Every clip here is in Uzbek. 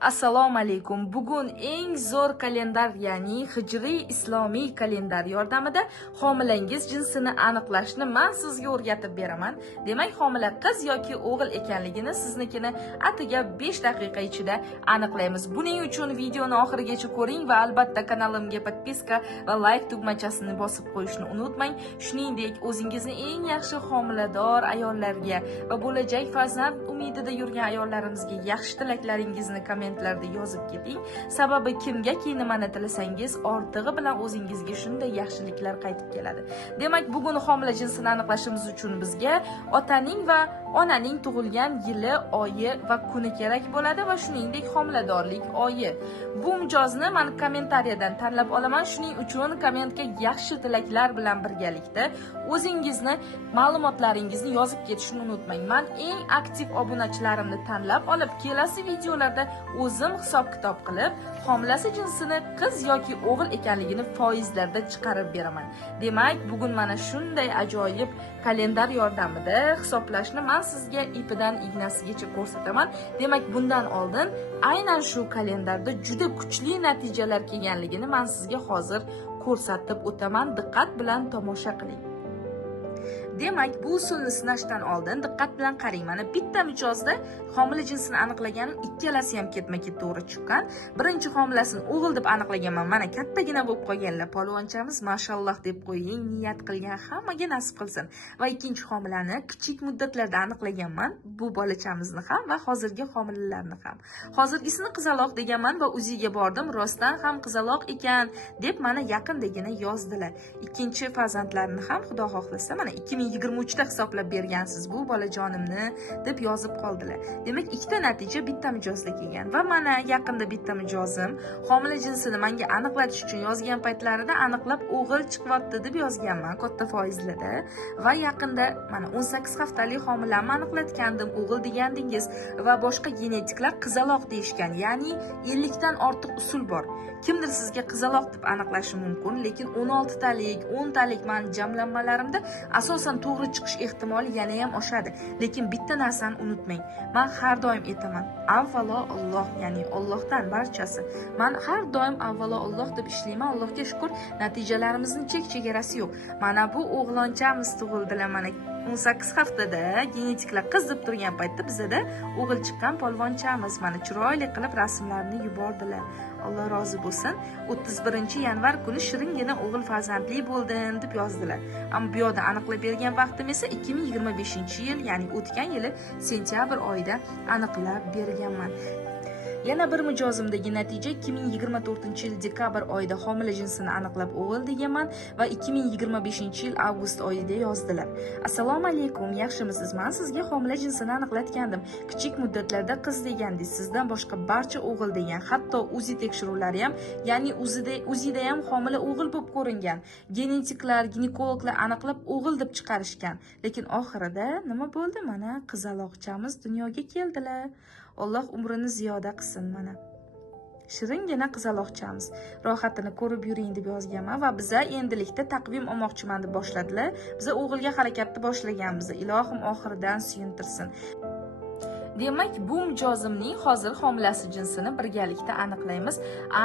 Assalomu alaykum. Bugun eng zo'r kalendar, ya'ni hijriy islomiy kalendar yordamida homilangiz jinsini aniqlashni men sizga o'rgatib beraman. Demak, homila qiz yoki o'g'il ekanligini siznikini atiga 5 daqiqa ichida aniqlaymiz. Buning uchun videoni oxirigacha ko'ring va albatta kanalimga podpiska va like tugmachasini bosib qo'yishni unutmang. Shuningdek, o'zingizni eng yaxshi homilador ayollarga va bo'lajak farzand umidida yurgan ayollarimizga yaxshi tilaklaringizni kommentlarda yozib keting. Sababi kimgaki nimani tilasangiz, ortig'i bilan o'zingizga shunday yaxshiliklar qaytib keladi. Demak, bugun homila jinsini aniqlashimiz uchun bizga otaning va onaning tug'ilgan yili, oyi va kuni kerak bo'ladi va shuningdek homiladorlik oyi. Bu mijozni men kommentariyadan tanlab olaman. Shuning uchun kommentga yaxshi tilaklar bilan birgalikda o'zingizni ma'lumotlaringizni yozib ketishni unutmang. Men eng aktiv obunachilarimni tanlab olib, kelasi videolarda o'zim hisob-kitob qilib, homilasi jinsini qiz yoki o'g'il ekanligini foizlarda chiqarib beraman. Demak, bugun mana shunday ajoyib kalendar yordamida hisoblashni men sizga ipidan ignasigacha ko'rsataman. Demak, bundan oldin aynan shu kalendarda juda kuchli natijalar kelganligini men sizga hozir ko'rsatib o'taman. Diqqat bilan tomosha qiling. Demak, bu usulni sinashdan oldin diqqat bilan qarang. Mana bitta mijozda homila jinsini aniqlaganim, ikkalasi ham ketma-ket to'g'ri chiqqan. Birinchi homilasini o'g'il deb aniqlaganman. Mana kattagina bo'lib qolganlar. Polvonchamiz mashalloh deb qo'ying, niyat qilgan hammaga nasib qilsin. Va ikkinchi homilani kichik muddatlarda aniqlaganman. Bu bolachamizni ham va hozirgi homilalarni ham. Hozirgisini qizaloq deganman va uziga bordim. Rostdan ham qizaloq ekan deb mana yaqindagina yozdilar. Ikkinchi farzandlarini ham xudo xohlasa mana 2023 da hisoblab bergansiz bu bolajonimni deb yozib qoldilar. Demak, ikkita natija bitta mijozda kelgan. Va mana yaqinda bitta mijozim homila jinsini menga aniqlatish uchun yozgan paytlarida aniqlab o'g'il chiqyapti deb yozganman katta foizlarda. Va yaqinda mana 18 haftalik homilamni aniqlatgandim, o'g'il degandingiz va boshqa genetiklar qizaloq deyishgan. Ya'ni 50 dan ortiq usul bor. Kimdir sizga qizaloq deb aniqlashi mumkin, lekin 16 talik, 10 talik men jamlanmalarimda asosan to'g'ri chiqish ehtimoli yana ham oshadi. Lekin bitta narsani unutmang. Men har doim aytaman, avvalo Alloh, ya'ni Allohdan barchasi. Men har doim avvalo Alloh deb ishlayman. Allohga shukr, natijalarimizning chek-chegarasi yo'q. Mana bu o'g'lonchamiz tug'ildilar mana 18 haftada genetiklar qiz deb turgan paytda bizada o'g'il chiqqan polvonchamiz mana chiroyli qilib rasmlarini yubordilar. Alloh rozi bo'lsin. 31 yanvar kuni shiringina o'g'il farzandli bo'ldim deb yozdilar. Ammo bu yoqda aniqlab bergan vaqtim esa 2025-yil, ya'ni o'tgan yili sentyabr oyida aniqlab berganman. Yana bir mijozimdagi natija 2024-yil dekabr oyida homila jinsini aniqlab o'g'il deganman va 2025-yil avgust oyida yozdilar. Assalomu alaykum, yaxshimisiz? Men sizga homila jinsini aniqlatgandim. Kichik muddatlarda qiz degandingiz. Sizdan boshqa barcha o'g'il degan. Hatto uzi tekshiruvlari ham, ya'ni uzida ham homila o'g'il bo'lib ko'ringan. Genetiklar, ginekologlar aniqlab o'g'il deb chiqarishgan. Lekin oxirida nima bo'ldi? Mana qizaloqchamiz dunyoga keldilar. Alloh umrini ziyoda qilsin mana. Shiringina qizaloqchamiz. Rohatini ko'rib yuring deb yozganman va biza endilikda taqvim olmoqchiman deb boshladilar. Biza o'g'ilga harakatni boshlaganmiz. Ilohim oxiridan suyuntirsin. Demak, bu mijozimning hozir homilasi jinsini birgalikda aniqlaymiz.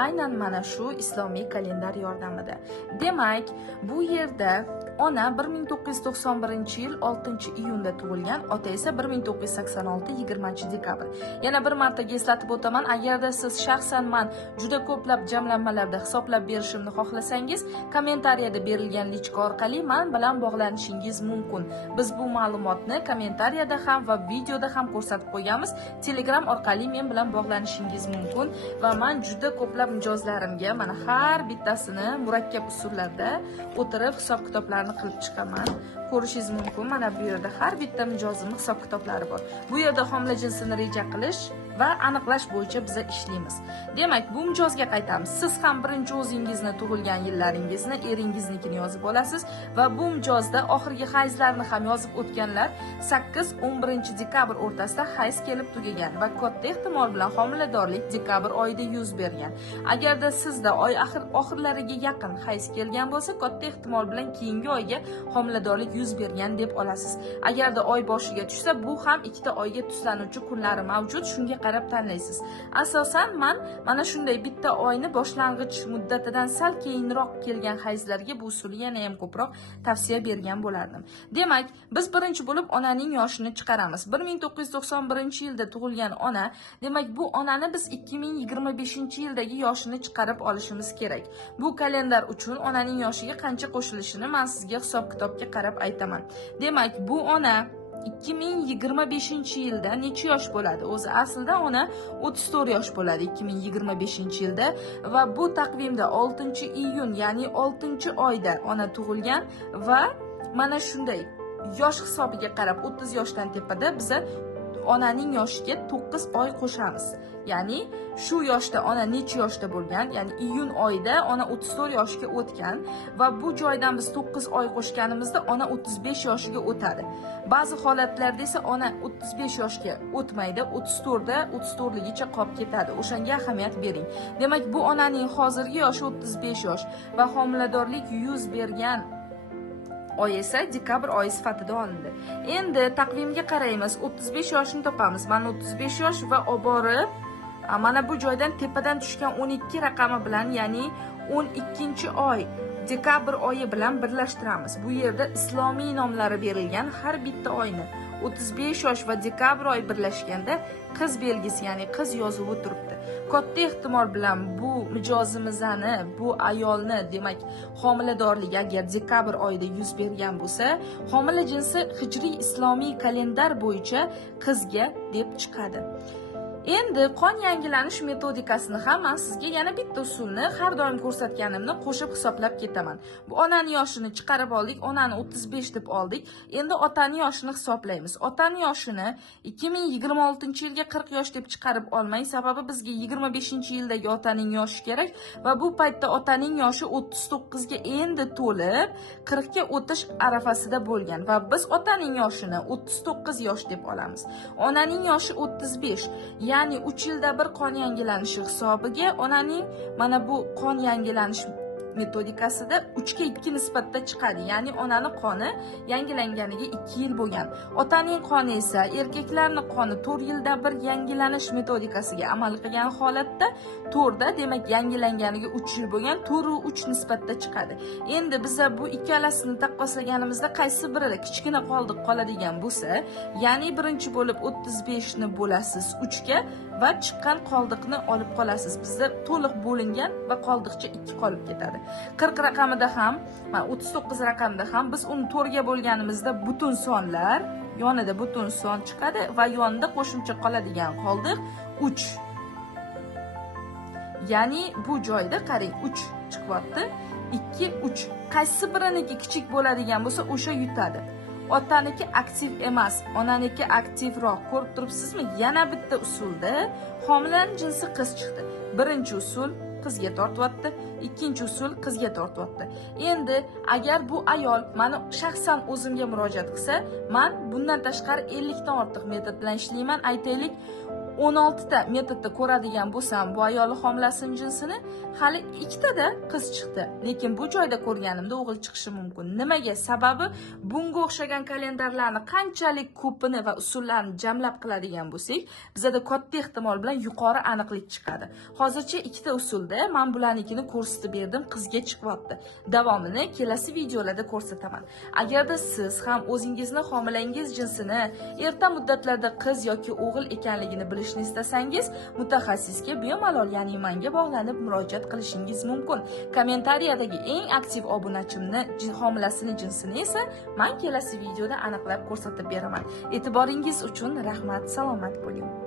Aynan mana shu islomiy kalendar yordamida. Demak, bu yerda ona 1991-yil 6-iyunda tug'ilgan, ota esa 1986 20-dekabr. Yana bir martaga eslatib o'taman, agarda siz shaxsan men juda ko'plab jamlanmalarda hisoblab berishimni xohlasangiz, kommentariyada berilgan lichka orqali men bilan bog'lanishingiz mumkin. Biz bu ma'lumotni kommentariyada ham va videoda ham ko'rsatib qo'yamiz. Telegram orqali men bilan bog'lanishingiz mumkin va men juda ko'plab mijozlarimga mana har bittasini murakkab usullarda o'tirib hisob-kitoblarni qilib chiqaman. Ko'rishingiz mumkin. Mana bu yerda har bitta mijozimning hisob-kitoblari bor. Bu yerda homila jinsini reja qilish va aniqlash bo'yicha biz ishlaymiz. Demak, bu mijozga qaytamiz. Siz ham birinchi o'zingizni tug'ilgan yillaringizni, eringizni yozib olasiz va bu mijozda oxirgi hayzlarni ham yozib o'tganlar 8-11 dekabr o'rtasida hayz kelib tugagan va katta ehtimol bilan homiladorlik dekabr oyida yuz bergan. Agarda sizda oy oxirlariga yaqin hayz kelgan bo'lsa, katta ehtimol bilan keyingi oyga homiladorlik yuz bergan deb olasiz. Agarda oy boshiga tushsa, bu ham ikkita oyga tuslanuvchi kunlari mavjud. Shunga qarab tanlaysiz. Asosan mana shunday bitta oyni boshlang'ich muddatidan sal keyinroq kelgan hayzlarga bu usulni yana ham ko'proq tavsiya bergan bo'lardim. Demak, biz birinchi bo'lib onaning yoshini chiqaramiz. 1991-yilda tug'ilgan ona, demak bu onani biz 2025-yildagi yoshini chiqarib olishimiz kerak. Bu kalendar uchun onaning yoshiga qancha qo'shilishini men sizga hisob-kitobga qarab aytaman. Demak, bu ona 2025-yilda necha yosh bo'ladi? O'zi aslida ona 34 yosh bo'ladi 2025-yilda va bu taqvimda 6-iyun, ya'ni 6-oyda ona tug'ilgan va mana shunday yosh hisobiga qarab 30 yoshdan tepada biza onaning yoshiga 9 oy qo'shamiz. Ya'ni shu yoshda ona necha yoshda bo'lgan? Ya'ni iyun oyida ona 34 yoshga o'tgan va bu joydan biz 9 oy qo'shganimizda ona 35 yoshiga o'tadi. Ba'zi holatlarda esa ona 35 yoshga o'tmaydi, 34ligicha qolib ketadi. O'shanga ahamiyat bering. Demak, bu onaning hozirgi yoshi 35 yosh va homiladorlik yuz bergan oy esa dekabr oyi sifatida olindi. Endi taqvimga qaraymiz. 35 yoshni topamiz. Mana 35 yosh va olib borib, mana bu joydan tepadan tushgan 12 raqami bilan, ya'ni 12-oy dekabr oyi bilan birlashtiramiz. Bu yerda islomiy nomlari berilgan har bitta oyni 35 yosh va dekabr oyi birlashganda qiz belgisi, ya'ni qiz yozuvi turibdi. Katta ehtimol bilan bu mijozimizni, bu ayolni, demak, homiladorligi agar dekabr oyida yuz bergan bo'lsa, homila jinsi hijriy islomiy kalendar bo'yicha qizga deb chiqadi. Endi qon yangilanish metodikasini ham men sizga yana bitta usulni har doim ko'rsatganimni qo'shib hisoblab ketaman. Bu onani yoshini chiqarib oldik, onani 35 deb oldik. Endi otani yoshini hisoblaymiz. Otani yoshini 2026-yilga 40 yosh deb chiqarib olmang, sababi bizga 25-yildagi otaning yoshi kerak va bu paytda otaning yoshi 39 ga endi to'lib 40 ga o'tish arafasida bo'lgan va biz otaning yoshini 39 yosh deb olamiz. Onaning yoshi 35. Ya'ni 3 yilda bir qon yangilanishi hisobiga onaning mana bu qon yangilanish metodikasida 3 ga 2 nisbatda chiqadi. Ya'ni onaning qoni yangilanganiga 2 yil bo'lgan. Otaning qoni esa erkaklarning qoni 4 yilda bir yangilanish metodikasiga amal qilgan holatda 4 da, demak yangilanganiga 3 yil bo'lgan, 4-3 nisbatda chiqadi. Endi biza bu ikkalasini taqqoslaganimizda qaysi biri kichkina qoldiq qoladigan bo'lsa, ya'ni birinchi bo'lib 35 ni bo'lasiz 3 ga va chiqqan qoldiqni olib qolasiz. Bizda to'liq bo'lingan va qoldiqcha 2 qolib ketadi. 40 raqamida ham, 39 raqamida ham biz uni 4 ga bo'lganimizda butun sonlar, yonida butun son chiqadi va yonida qo'shimcha qoladigan qoldiq 3. Ya'ni bu joyda qarang 3 chiqyapti. 2, 3. Qaysi biriniki kichik bo'ladigan bo'lsa, o'sha yutadi. Otaniki aktiv emas, onaniki aktivroq. Ko'rib turibsizmi? Yana bitta usulda homilaning jinsi qiz chiqdi. Birinchi usul qizga tortyapti, ikkinchi usul qizga tortyapti. Endi agar bu ayol meni shaxsan o'zimga murojaat qilsa, men bundan tashqari 50 dan ortiq metod bilan ishlayman. Aytaylik 16 ta metodda ko'radigan bo'lsam, bu ayolning homilasining jinsini hali 2 tada qiz chiqdi. Lekin bu joyda ko'rganimda o'g'il chiqishi mumkin. Nimaga? Sababi bunga o'xshagan kalendarlarni qanchalik ko'pini va usullarni jamlab qiladigan bo'lsak, bizda katta ehtimol bilan yuqori aniqlik chiqadi. Hozircha 2 ta usulda men bularnikini ko'rsatib berdim, qizga chiqyapti. Davomini kelasi videolarda ko'rsataman. Agarda siz ham o'zingizni homilangiz jinsini erta muddatlarda qiz yoki o'g'il ekanligini bilishni istasangiz, mutaxassisga bemalol, ya'ni menga bog'lanib murojaat qilishingiz mumkin. Kommentariyadagi eng aktiv obunachimni homilasini jinsini esa men kelasi videoda aniqlab ko'rsatib beraman. E'tiboringiz uchun rahmat, salomat bo'ling.